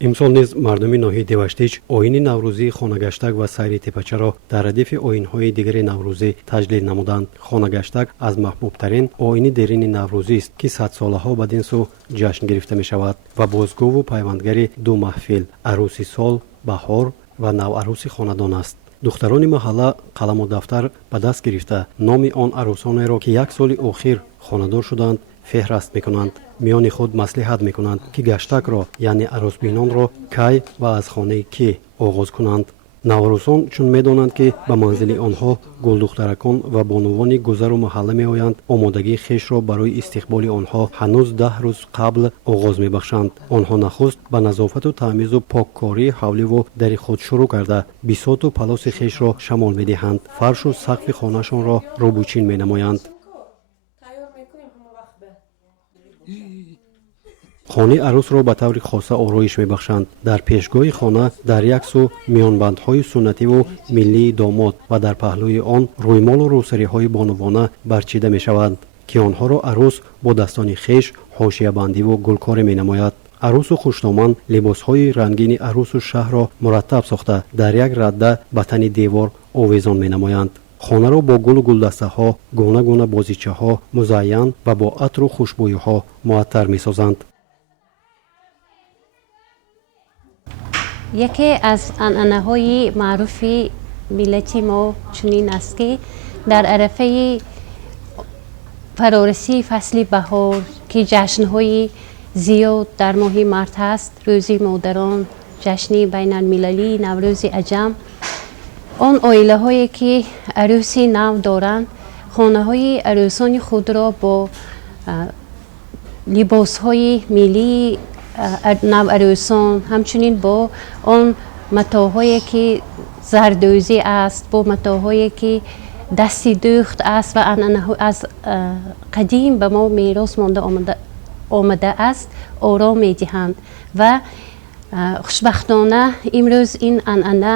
имсол низ мардуми ноҳияи деваштич оини наврӯзии хонагаштак ва сайри тепачаро дар радифи оинҳои дигари наврӯзӣ таҷлил намуданд. хонагаштак аз маҳбубтарин оини дерини наврӯзист, ки садсолаҳо баъд ин сӯ ҷашн гирифта мешавад ва бозгӯву пайвандгари ду маҳфил арӯси сол, баҳор ва наварӯси хонадон аст. духтарони маҳалла қаламу дафтар ба даст гирифта номи он арӯсонеро, ки як соли охир хонадор шуданд, феҳраст мекунанд. миёни худ маслиҳат мекунанд, ки гаштакро яъне арӯсбинонро кай ва аз хонаи кӣ оғоз кунанд. наварӯсон чун медонанд, ки ба манзили онҳо гулдухтаракон ва бонувони гузару маҳалла меоянд, омодагии хешро барои истиқболи онҳо ҳанӯз 10 рӯз қабл оғоз мебахшанд. онҳо нахуст ба назофату таъмизу поккории ҳавливу дари худ шурӯъ карда бисоту палоси хешро шамол медиҳанд. фаршу сақфи хонашонро рӯбучин менамоянд. хонаи арӯсро ба таври хоса ороиш мебахшанд. дар пешгоҳи хона дар як сӯ миёнбандҳои суннативу миллии домод ва дар паҳлӯи он рӯймолу рӯсариҳои бонувона барчида мешаванд, ки онҳоро арӯс бо дастони хеш ҳошиябандиву гулкорӣ менамояд. арӯсу хушноман либосҳои рангини арӯсу шаҳрро мураттаб сохта дар як радда ба тани девор овезон менамоянд. хонаро бо гулу гулдастаҳо, гуна гуна бозичаҳо музайян ва бо атру хушбӯйиҳо муаттар месозанд. яке аз анъанаҳои маъруфи миллати мо чунин аст, ки дар арафаи фарорасии фасли баҳор, ки ҷашнҳои зиёд дар моҳи март ҳаст, рӯзи модарон, ҷашни байналмилалии наврӯзи аҷам, он оилаҳое ки арӯси нав доранд, хонаҳои арӯсони худро бо либосҳои миллии наварӯсон, ҳамчунин бо он матоъҳое ки зардӯзӣ аст, бо матоъҳое ки дасти дӯхт аст ва аз қадим ба мо мерос монда омада аст, ором медиҳанд. ва хушбахтона имрӯз ин анъана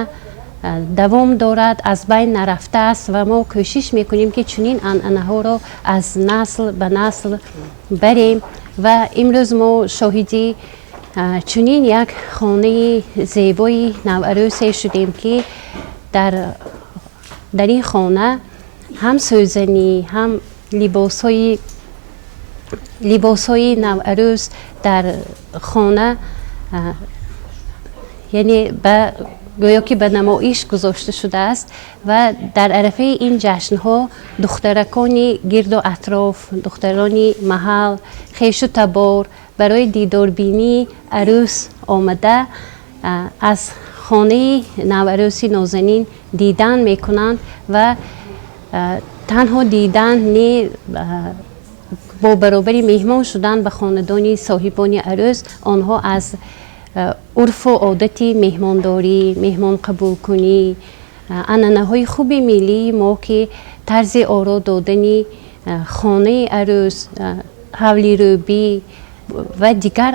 давом дорад, аз байн нарафтааст ва мо кӯшиш мекунем, ки чунин анъанаҳоро аз насл ба насл барем. ва имрӯз мо шоҳиди чунин як хонаи зебои наварӯсе шудем, ки дар ин хона ҳам сӯзанӣ, ҳам либосҳои наварӯз дар хона яъне гӯё ки ба намоиш гузошта шудааст. ва дар арафаи ин ҷашнҳо духтаракони гирду атроф, духтарони маҳал, хешу табор барои дидорбинии арӯс омада аз хонаи наварӯси нозанин дидан мекунанд ва танҳо дидан не бо баробари меҳмон шудан ба хонадони соҳибони арӯс, онҳо аз урфу одати меҳмондорӣ, меҳмонқабулкунӣ, анъанаҳои хуби миллии мо, ки тарзи оро додани хонаи арӯс, ҳавлирӯбӣ ва дигар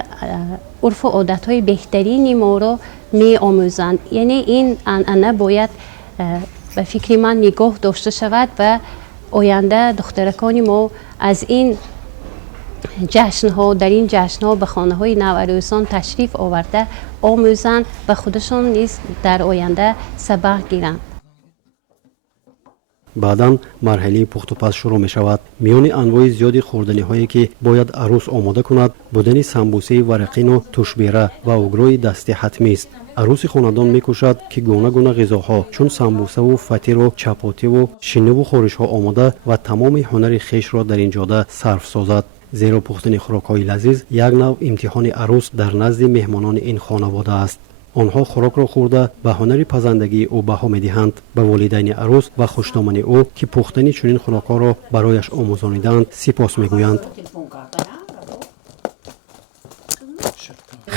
урфу одатҳои беҳтарини моро меомӯзанд. яъне ин анъана бояд ба фикри ман нигоҳ дошта шавад ва оянда духтаракони мо аз ин ҷашнҳо, дар ин ҷашнҳо ба хонаҳои наварӯсон ташриф оварда омӯзанд ва худашон низ дар оянда сабақ гиранд. баъдан марҳилаи пухтупаз шурӯъ мешавад. миёни анвои зиёди хӯрданиҳое, ки бояд арӯс омода кунад, будани самбусаи варақину тушбера ва угрои дастӣ ҳатмист. арӯси хонадон мекӯшад, ки гуна гуна ғизоҳо чун самбусаву фатиру чапотиву шиниву хоришҳо омода ва тамоми ҳунари хешро дар ин ҷода сарф созад. зеро пухтани хӯрокҳои лазиз як нав имтиҳони арӯс дар назди меҳмонони ин хонавода аст. онҳо хӯрокро хӯрда ба ҳунари пазандагии ӯ баҳо медиҳанд. ба волидайни арӯс ва хушномани ӯ, ки пухтани чунин хӯрокҳоро барояш омӯзониданд, сипос мегӯянд.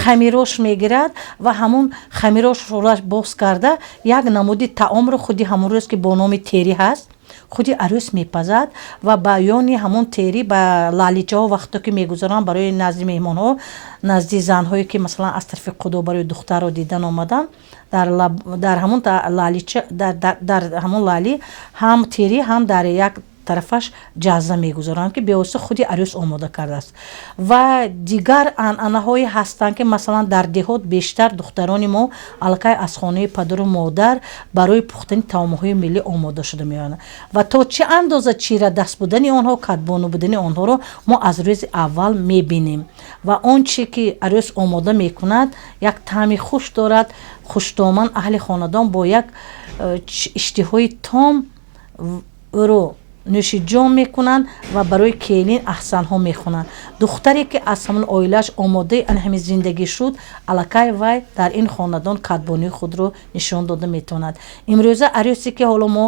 хамирош мегирад ва ҳамун хамирошро боз карда як намуди таомро худи ҳамон рӯз, ки бо номи тери ҳаст, худи арӯс мепазад ва ба ёни ҳамон тери ба лаличаҳо вақто ки мегузоранд барои назди меҳмонҳо, назди занҳое ки масалан аз тарафи худо барои духтарро дидан омаданд, дар ҳамон лалича, дар ҳамон лали ҳам тери, ҳам дар як тарафаш ҷаза мегузоранд ки бевосита худи арӯс омода кардааст. Ва дигар анъанаҳое ҳастанд ки масалан дар деҳот бештар духтарони мо аллакай аз хонаи падару модар барои пухтани таомҳои миллӣ омода шуда меоянд ва то чӣ андоза чира даст будани онҳо, кадбону будани онҳоро мо аз рӯзи аввал мебинем ва он чӣ ки арӯс омода мекунад як таъми хуш дорад. хуштоман аҳли хонадон бо як иштиҳои том ӯро нӯши ҷом мекунанд ва барои келин аҳсанҳо мехонанд. духтаре ки аз ҳамон оилааш омодаи ҳамин зиндагӣ шуд, аллакай вай дар ин хонадон кадбонии худро нишон дода метавонад. имрӯза арӯсе ки ҳоло мо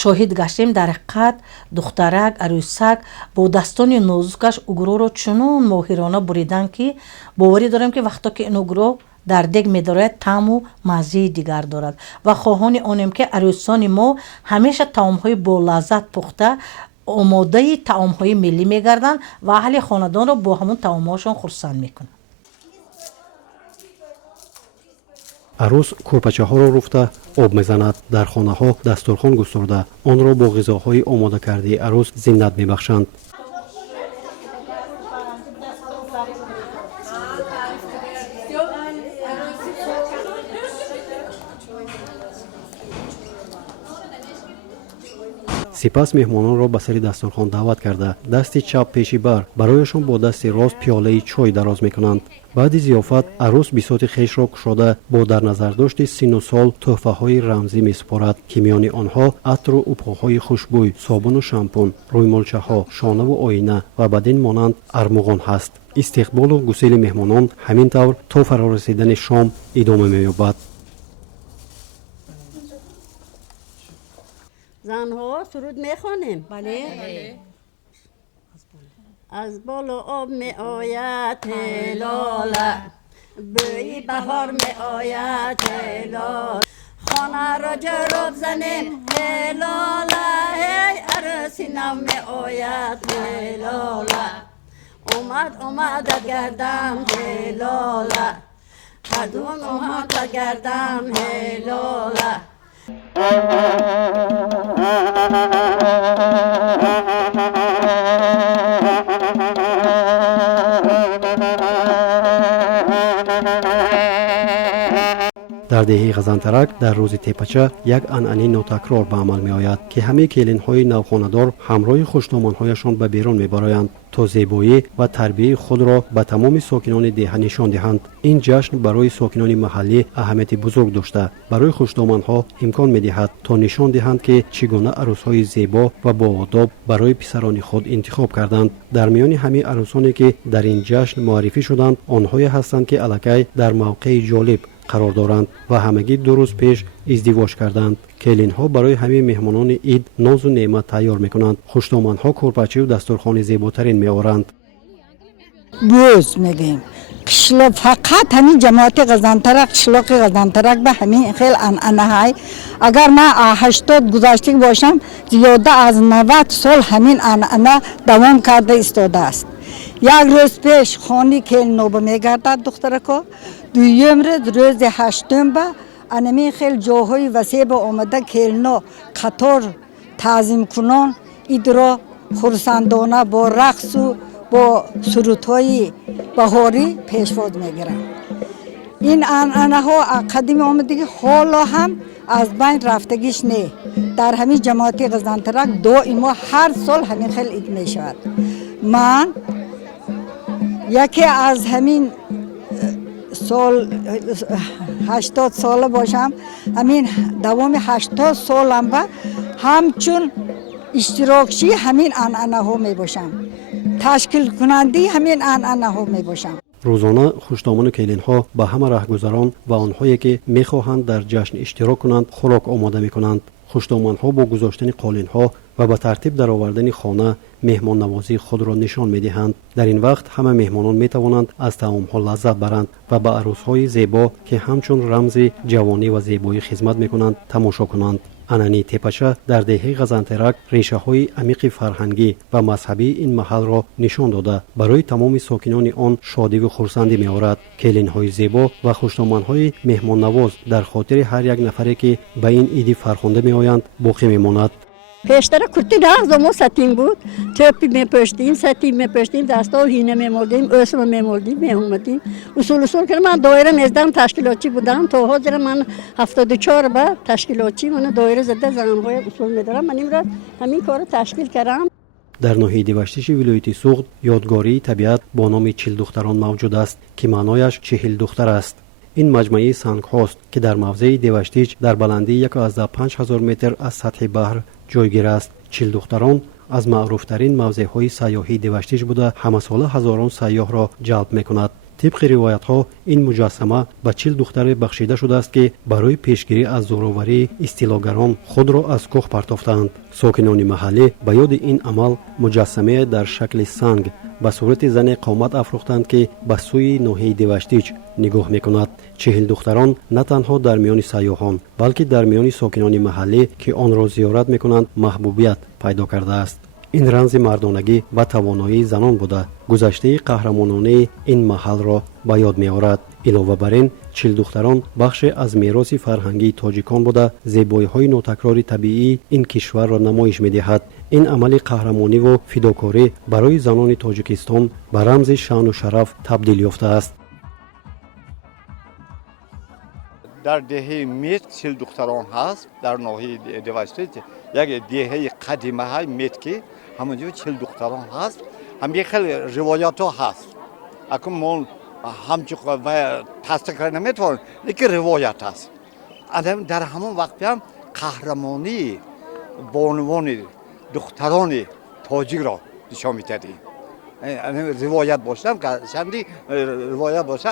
шоҳид гаштем, дар ҳақиқат духтарак арӯсак бодастони нозукаш угроро чунон моҳирона буриданд ки боварӣ дорем ки вақто ки ин угро дар дег медорояд таъму маззаи дигар дорад ва хоҳони онем ки арӯсони мо ҳамеша таомҳои болаззат пухта омодаи таомҳои миллӣ мегарданд ва аҳли хонадонро бо ҳамон таомҳоашон хурсанд мекунанд. арӯс кӯрпачаҳоро руфта об мезанад. дар хонаҳо дастурхон густурда онро бо ғизоҳои омода кардии арӯс зиннат мебахшанд. сипас меҳмононро ба сари дастурхон даъват карда дасти чап пеши бар барояшон бо дасти рост пиёлаи чой дароз мекунанд. баъди зиёфат арӯс бисоти хешро кушода бо дар назардошти синну сол тӯҳфаҳои рамзӣ месупорад ки миёни онҳо атру упоҳои хушбӯй, собуну шампун, рӯймолчаҳо, шонаву оина ва бадин монанд армуғон ҳаст. истиқболу гусели меҳмонон ҳамин тавр то фарорасидани шом идома меёбад. زنها سرود میخوانیم. بله. از بالا آب می آید هلاله، بوی بهار می آید هلال، خانه را جراب زنیم هلاله، هی عروسی نو می آید هلاله، اومد گردم هلاله، قدوم اومد گردم هلاله. дар деҳаи ғазантарак дар рӯзи тепача як анъанаи нотакрор ба амал меояд ки ҳамаи келинҳои навхонадор ҳамроҳи хуштомонҳояшон ба берун мебароянд то зебоӣ ва тарбияи худро ба тамоми сокинони деҳа нишон диҳанд. ин ҷашн барои сокинони маҳаллӣ аҳамияти бузург дошта барои хуштоманҳо имкон медиҳад то нишон диҳанд ки чӣ гуна арӯсҳои зебо ва боодоб барои писарони худ интихоб карданд. дар миёни ҳамаи арӯсоне ки дар ин ҷашн муаррифӣ шуданд онҳое ҳастанд ки аллакай дар мавқеи ҷолиб қарор доранд ва ҳамагӣ 2 рӯз пеш издивоҷ карданд. келинҳо барои ҳамаи меҳмонони ид нозу неъмат тайёр мекунанд. хуштоманҳо кӯрпачиву дастурхони зеботарин меоранд. бӯз мегӯем қишлоқ фақат ҳамин ҷамоати ғазантарак қишлоқи ғазантарак ба ҳамин хел анъанаҳай агар ман 80 гузаштагӣ бошам зиёда аз 90 сол ҳамин анъана давом карда истодааст. як рӯз пеш хони келиноба мегардад духтарако, дуюм рӯз рӯзи 8 ба анамин хел ҷоҳои васеба омада келино қатор таъзимкунон идро хурсандона бо рақсу бо сурудҳои баҳорӣ пешвоз мегиранд. ин анъанаҳо қадими омадагӣ ҳоло ҳам аз байн рафтагиш не. дар ҳамин ҷамоати ғазантарак доимо ҳар сол ҳамин хел ид мешавад. ман яке аз ҳамин сол 80 сола бошам, ҳамин давоми 80 солам ба ҳамчун иштирокчӣ ҳамин анъанаҳо мебошам, ташкилкунандаи ҳамин анъанаҳо мебошам. рӯзона хуштомону келинҳо ба ҳама раҳгузарон ва онҳое ки мехоҳанд дар ҷашн иштирок кунанд хӯрок омода мекунанд. хуштоманҳо бо гузоштани қолинҳо ва ба тартиб даровардани хона меҳмоннавозии худро нишон медиҳанд. дар ин вақт ҳама меҳмонон метавонанд аз таомҳо лаззат баранд ва ба арӯсҳои зебо ки ҳамчун рамзи ҷавонӣ ва зебоӣ хизмат мекунанд тамошо кунанд. анъанаи тепача дар деҳаи ғазантарак решаҳои амиқи фарҳангӣ ва мазҳабии ин маҳалро нишон дода барои тамоми сокинони он шодиву хурсандӣ меорад. келинҳои зебо ва хуштоманҳои меҳмоннавоз дар хотири ҳар як нафаре ки ба ин иди фархонда меоянд боқӣ мемонад. پیشتر کرتی راه ما ستیم بود توپی میپشتیم ستیم میپشتیم دستا و هینه میمردیم اسم میمردیم میومدیم اصول که من دایره میزدم تشکیلاتی بودم تا حاضر من 74 به تشکیلاتی من دایره زده زنانهای اصول میدارم من امروز همین کارو تشکیل کردم. дар ноҳияи деваштиши вилояти суғд ёдгории табиат бо номи чил духтарон мавҷуд аст ки маънояш 40 духтар аст. ин маҷмаи сангҳост ки дар мавзеи деваштич дар баландии 1,5000 метр аз сатҳи баҳр ҷойгир аст. 40 духтарон аз маъруфтарин мавзеъҳои сайёҳии деваштич буда ҳамасола ҳазорон сайёҳро ҷалб мекунад. طبق риворятҳо ин муҷассама ба 40 духтаре бахшида шудааст ки барои пешгирӣ аз зӯроварии истилогарон худро аз кӯҳ партофтаанд. сокинони маҳаллӣ ба ёди ин амал муҷассамае дар шакли санг ба сурати зане қомат афрохтанд ки ба сӯи ноҳияи деваштич нигоҳ мекунад. 40 духтарон на танҳо дар миёни сайёҳон балки дар миёни сокинони маҳаллӣ ки онро зиёрат мекунанд маҳбубият пайдо кардааст. ин рамзи мардонагӣ ва тавоноии занон буда гузаштаи қаҳрамононаи ин маҳаллро ба ёд меорад. илова бар ин 40 духтарон бахше аз мероси фарҳангии тоҷикон буда зебоиҳои нотакрори табиии ин кишварро намоиш медиҳад. ин амали қаҳрамониву фидокорӣ барои занони тоҷикистон ба рамзи шаъну шараф табдил ёфтааст. дар деҳаи мет 40 духтарон ҳаст дар ноҳияи деваштич як деҳаи қадимаҳай мет ки ҳамонҷо 40 духтарон ҳаст. ҳамин хеле ривоятҳо ҳаст. акун мо ҳамчу тасдиқ наметавонем лекин ривоят ҳаст. дар ҳамон вақти ҳам қаҳрамонии бонувони духтарони тоҷикро нишон медиҳад. ривоят бошам чанди ривоят боша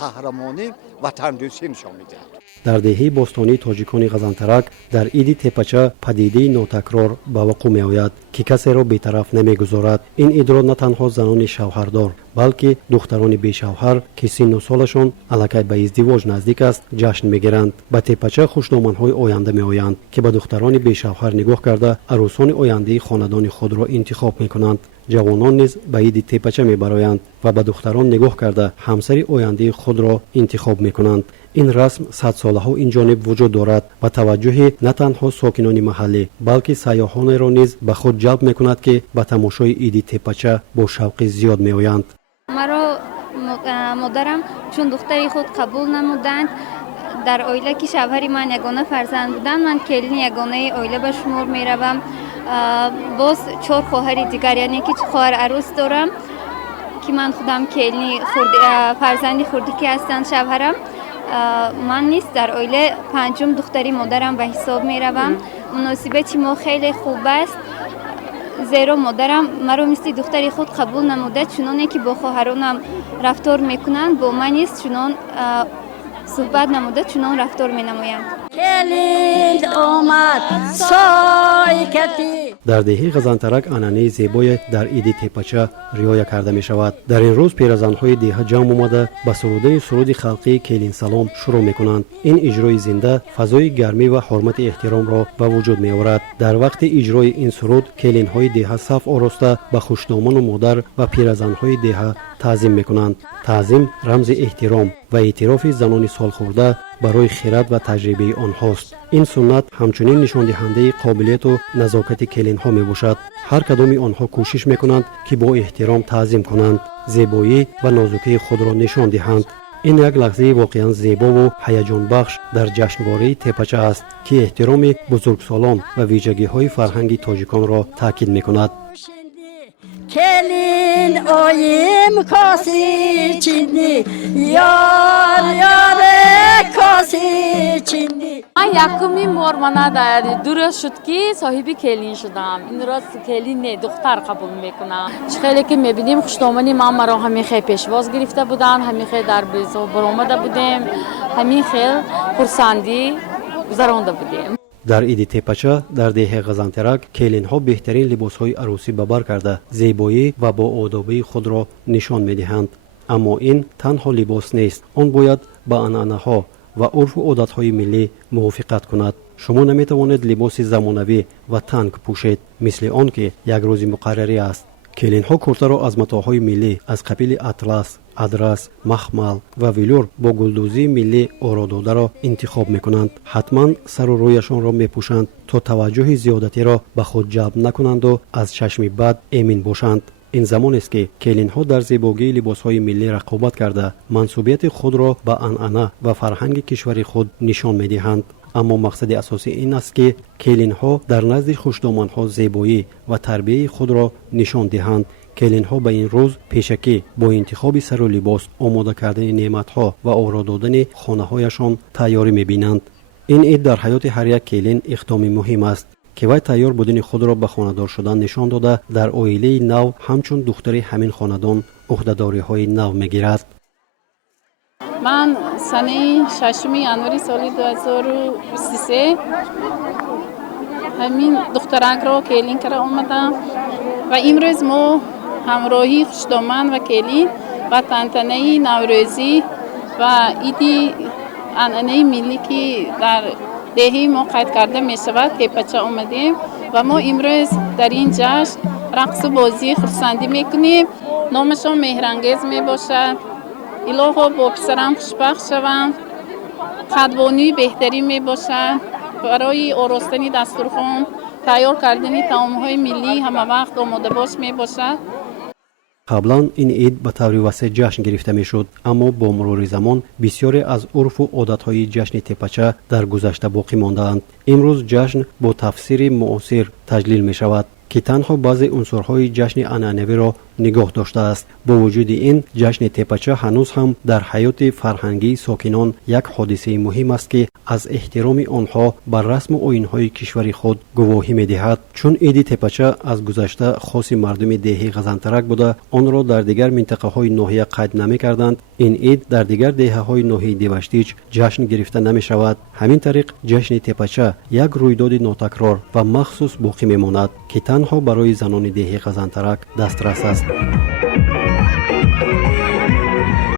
қаҳрамонӣ ватандӯстӣ нишон медиҳад. дар деҳаи бостонии тоҷикони ғазантарак дар иди тепача падидаи нотакрор ба вуқӯъ меояд ки касеро бетараф намегузорад. ин идро на танҳо занони шавҳардор балки духтарони бешавҳар ки синну солашон аллакай ба издивоҷ наздик аст ҷашн мегиранд. ба тепача хушноманҳои оянда меоянд ки ба духтарони бешавҳар нигоҳ карда арӯсони ояндаи хонадони худро интихоб мекунанд. ҷавонон низ ба иди тепача мебароянд ва ба духтарон нигоҳ карда ҳамсари ояндаи худро интихоб мекунанд. ин расм садсолаҳо инҷониб вуҷуд дорад ва таваҷҷӯҳи на танҳо сокинони маҳаллӣ балки сайёҳонеро низ ба худ ҷалб мекунад ки ба тамошои иди тепача бо шавқи зиёд меоянд. маро модарам чун духтари худ қабул намуданд. дар оила ки шавҳари ман ягона фарзанд буданд ман келини ягонаи оила ба шумор меравам. боз 4 хоҳари дигар яъне ки хоҳар арӯс дорам ки ман худам келини фарзанди хурдикӣ ҳастанд шавҳарам. ман низ дар оила панҷум духтари модарам ба ҳисоб меравам. муносибати мо хеле хуб аст зеро модарам маро мисли духтари худ қабул намуда чуноне ки бо хоҳаронам рафтор мекунанд бо ман низ чунон суҳбат намуда чунон рафтор менамоянд. келин омад сойкати. дар деҳаи ғазантарак анъанаи зебое дар иди тепача риоя карда мешавад. дар ин рӯз пиразанҳои деҳа ҷамъ омада ба сурудани суруди халқии келинсалом шурӯъ мекунанд. ин иҷрои зинда фазои гармӣ ва ҳурмати эҳтиромро ба вуҷуд меорад. дар вақти иҷрои ин суруд келинҳои деҳа саф ороста ба хушномону модар ва пиразанҳои деҳа таъзим мекунанд. таъзим рамзи эҳтиром ва эътирофи занони солхӯрда барои хирад ва таҷрибаи онҳост. ин суннат ҳамчунин нишондиҳандаи қобилияту назокати келинҳо мебошад. ҳар кадоми онҳо кӯшиш мекунанд ки бо эҳтиром таъзим кунанд, зебоӣ ва нозукии худро нишон диҳанд. ин як лаҳзаи воқеан зебову ҳаяҷонбахш дар ҷашнвории тепача аст ки эҳтироми бузургсолон ва виҷагиҳои фарҳанги тоҷиконро таъкид мекунад. келин oyim kosi chindi yar yare kosi chindi. من یکمین بار من درست شد که صاحبی کلین شدم. این راست کلین دختر قبول میکنم. خیلی که میبینیم خوشنامانی من مرا همین خیلی پیشواز گرفته بودن، همین خیلی در بیزو برآمده بودیم، همین خیلی خرسندی گذرانده بودیم. дар иди тепача дар деҳаи ғазантарак келинҳо беҳтарин либосҳои арӯсӣ ба бар карда зебоӣ ва боодобии худро нишон медиҳанд. аммо ин танҳо либос нест, он бояд ба анъанаҳо ва урфу одатҳои миллӣ мувофиқат кунад. шумо наметавонед либоси замонавӣ ва танг пӯшед мисли он ки як рӯзи муқаррарӣ аст. келинҳо куртаро аз матоъҳои миллӣ аз қабили атлас, адрас, махмал ва велюр бо гулдузии миллӣ орододаро интихоб мекунанд. ҳатман сару рӯяшонро мепӯшанд то таваҷҷӯҳи зиёдатиро ба худ ҷалб накунанду аз чашми бад эмин бошанд. ин замонест ки келинҳо дар зебогии либосҳои миллӣ рақобат карда мансубияти худро ба анъана ва фарҳанги кишвари худ нишон медиҳанд. аммо мақсади асосӣ ин аст ки келинҳо дар назди хушдоманҳо зебоӣ ва тарбияи худро нишон диҳанд. келинҳо ба ин рӯз пешакӣ бо интихоби сару либос, омода кардани неъматҳо ва оро додани хонаҳояшон тайёрӣ мебинанд. ин ид дар ҳаёти ҳар як келин иқдоми муҳим аст ки вай тайёр будани худро ба хонадор шудан нишон дода дар оилаи нав ҳамчун духтари ҳамин хонадон уҳдадориҳои нав мегирад. ман санаи 6 январи соли 2023 ҳамин духтаракро келин кара омадам ва имрӯз мо ҳамроҳии хушдоманд ва келин ва тантанаи наврӯзӣ ва иди анъанаи миллӣ ки дар деҳаи мо қайд карда мешавад тепача омадем ва мо имрӯз дар ин ҷашн рақсу бозӣ хурсандӣ мекунем. номашон меҳрангез мебошад. илоҳо бо писарам хушбахт шавам. қадвонии беҳтарин мебошад. барои оростани дастурхон тайёр кардани таомҳои миллӣ ҳамавақт омодабош мебошад. қаблан ин ид ба таври васеъ ҷашн гирифта мешуд, аммо бо мурури замон бисёре аз урфу одатҳои ҷашни тепача дар гузашта боқӣ мондаанд. имрӯз ҷашн бо тафсири муосир таҷлил мешавад ки танҳо баъзе унсурҳои ҷашни анъанавиро нигоҳ доштааст. бо вуҷуди ин ҷашни тепача ҳанӯз ҳам дар ҳаёти фарҳангии сокинон як ҳодисаи муҳим аст ки аз эҳтироми онҳо ба расму оинҳои кишвари худ гувоҳӣ медиҳад. чун иди тепача аз гузашта хоси мардуми деҳаи ғазантарак буда онро дар дигар минтақаҳои ноҳия қайд намекарданд, ин ид дар дигар деҳаҳои ноҳияи деваштич ҷашн гирифта намешавад. ҳамин тариқ ҷашни тепача як рӯйдоди нотакрор ва махсус боқӣ мемонад ки танҳо барои занони деҳаи ғазантарак дастрас аст.